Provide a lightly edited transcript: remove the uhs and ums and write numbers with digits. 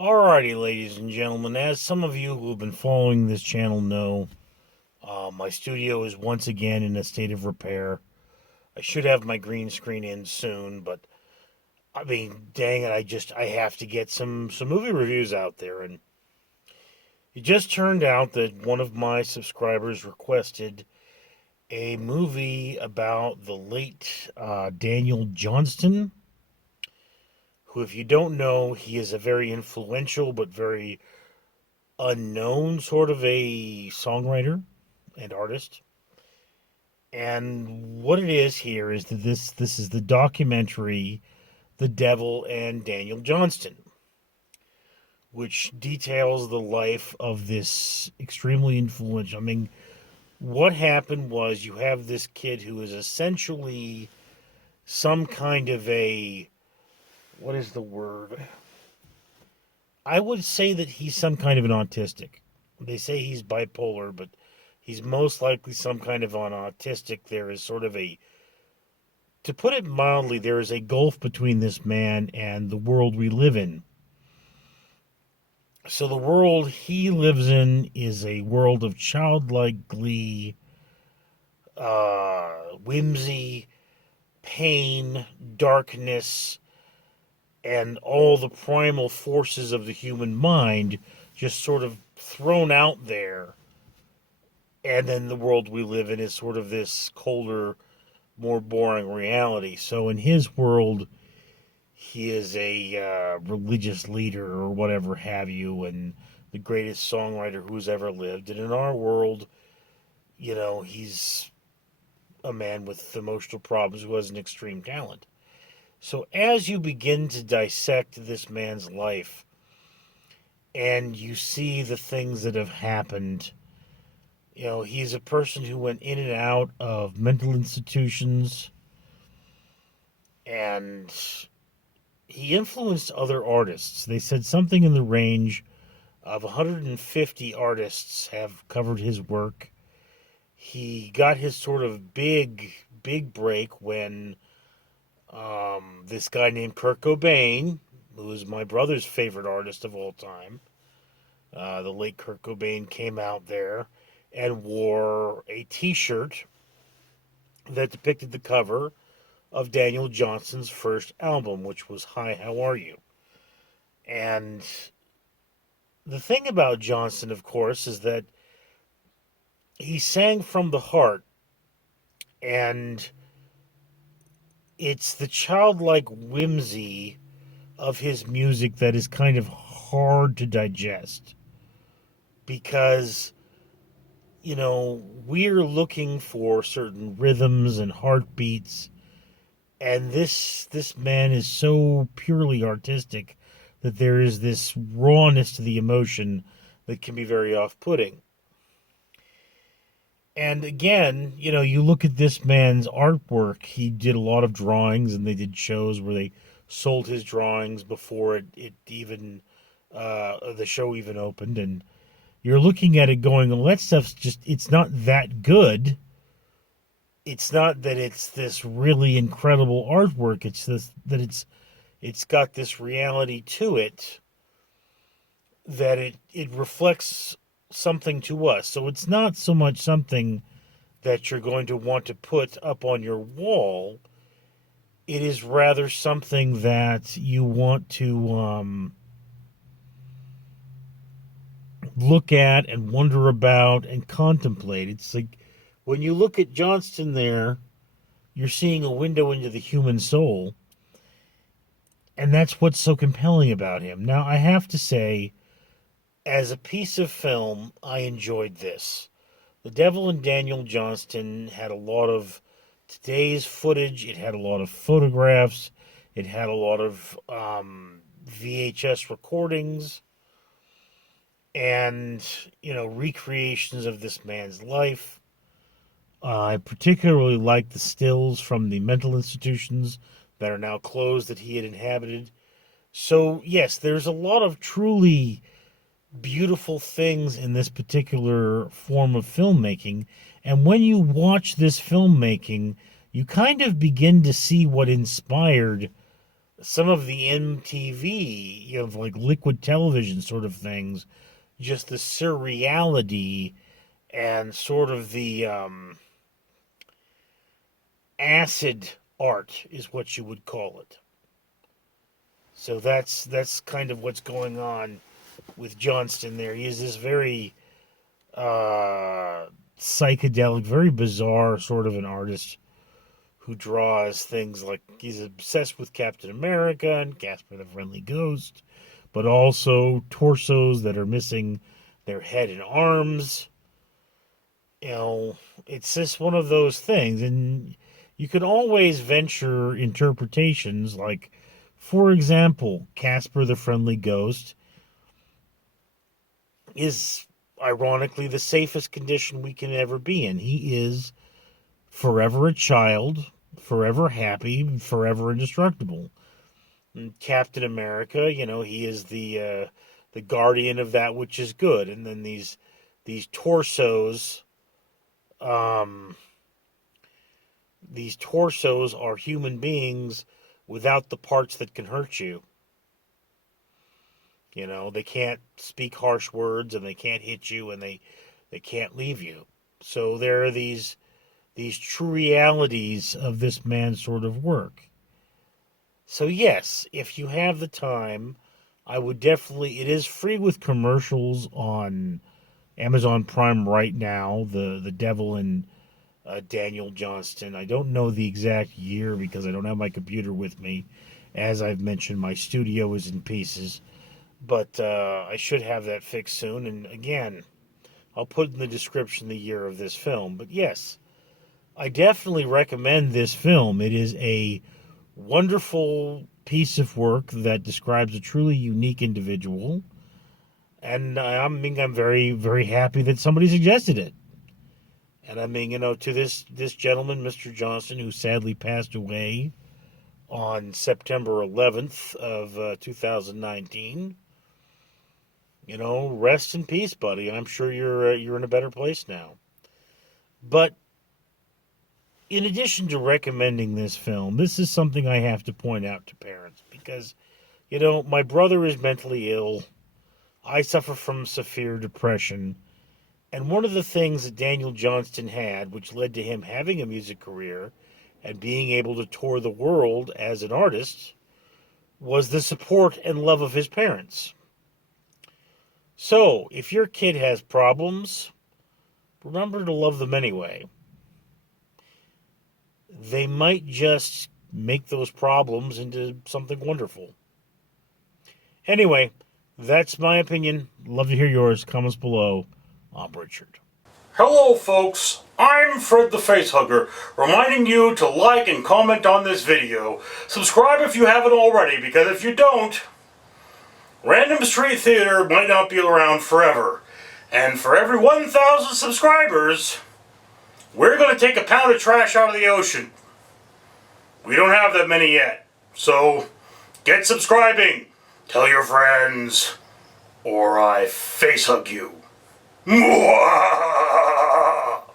Alrighty, ladies and gentlemen, as some of you who have been following this channel know, my studio is once again in a state of repair. I should have my green screen in soon, but I mean, dang it, I have to get some movie reviews out there, and it just turned out that one of my subscribers requested a movie about the late Daniel Johnston, who, if you don't know, he is a very influential but very unknown sort of a songwriter and artist. And what it is here is that this is the documentary The Devil and Daniel Johnston, which details the life of this extremely influential. I mean, what happened was you have this kid who is essentially some kind of a, what is the word? I would say that he's some kind of an autistic. They say he's bipolar, but he's most likely some kind of an autistic. There is sort of a, to put it mildly, there is a gulf between this man and the world we live in. So the world he lives in is a world of childlike glee, whimsy, pain, darkness, and all the primal forces of the human mind just sort of thrown out there. And then the world we live in is sort of this colder, more boring reality. So in his world, he is a religious leader or whatever have you, and the greatest songwriter who's ever lived. And in our world, he's a man with emotional problems who has an extreme talent. So as you begin to dissect this man's life and you see the things that have happened, he's a person who went in and out of mental institutions, and he influenced other artists. They said something in the range of 150 artists have covered his work. He got his sort of big break when this guy named Kurt Cobain, who is my brother's favorite artist of all time, the late Kurt Cobain, came out there and wore a t-shirt that depicted the cover of Daniel Johnston's first album, which was Hi, How Are You? And the thing about Johnston, of course, is that he sang from the heart, and it's the childlike whimsy of his music that is kind of hard to digest, because we're looking for certain rhythms and heartbeats, and this man is so purely artistic that there is this rawness to the emotion that can be very off-putting. And again, you look at this man's artwork. He did a lot of drawings, and they did shows where they sold his drawings before it even the show even opened. And you're looking at it going, well, that stuff's just, it's not that good. It's not that it's this really incredible artwork. It's this, that it's got this reality to it, that it reflects something to us. So it's not so much something that you're going to want to put up on your wall. It is rather something that you want to look at and wonder about and contemplate. It's like when you look at Johnston there, you're seeing a window into the human soul, and that's what's so compelling about him. Now, I have to say, as a piece of film, I enjoyed this. The Devil and Daniel Johnston had a lot of today's footage. It had a lot of photographs. It had a lot of VHS recordings and, recreations of this man's life. I particularly like the stills from the mental institutions that are now closed that he had inhabited. So, yes, there's a lot of truly beautiful things in this particular form of filmmaking. And when you watch this filmmaking, you kind of begin to see what inspired some of the MTV, like liquid television sort of things, just the surreality and sort of the acid art is what you would call it. So that's kind of what's going on with Johnston there. He is this very psychedelic, very bizarre sort of an artist who draws things like he's obsessed with Captain America and Casper the Friendly Ghost, but also torsos that are missing their head and arms. It's just one of those things, and you could always venture interpretations like, for example, Casper the Friendly Ghost is ironically the safest condition we can ever be in. He is forever a child, forever happy, forever indestructible. And Captain America, he is the guardian of that which is good. And then these torsos, these torsos are human beings without the parts that can hurt you. They can't speak harsh words, and they can't hit you, and they can't leave you. So there are these true realities of this man's sort of work. So yes, if you have the time, I would definitely, it is free with commercials on Amazon Prime right now, the Devil and Daniel Johnston. I don't know the exact year because I don't have my computer with me. As I've mentioned, my studio is in pieces. But I should have that fixed soon. And again, I'll put in the description the year of this film. But yes, I definitely recommend this film. It is a wonderful piece of work that describes a truly unique individual. And I'm very, very happy that somebody suggested it. And to this gentleman, Mr. Johnston, who sadly passed away on September 11th of 2019. Rest in peace, buddy. I'm sure you're in a better place now. But in addition to recommending this film, this is something I have to point out to parents because, my brother is mentally ill. I suffer from severe depression. And one of the things that Daniel Johnston had, which led to him having a music career and being able to tour the world as an artist, was the support and love of his parents. So, if your kid has problems, remember to love them anyway. They might just make those problems into something wonderful. Anyway, that's my opinion. Love to hear yours. Comments below. I'm Richard. Hello folks, I'm Fred the Facehugger, reminding you to like and comment on this video. Subscribe if you haven't already, because if you don't, Random Street Theater might not be around forever. And for every 1,000 subscribers, we're going to take a pound of trash out of the ocean. We don't have that many yet. So, get subscribing. Tell your friends, or I facehug you. Mwah!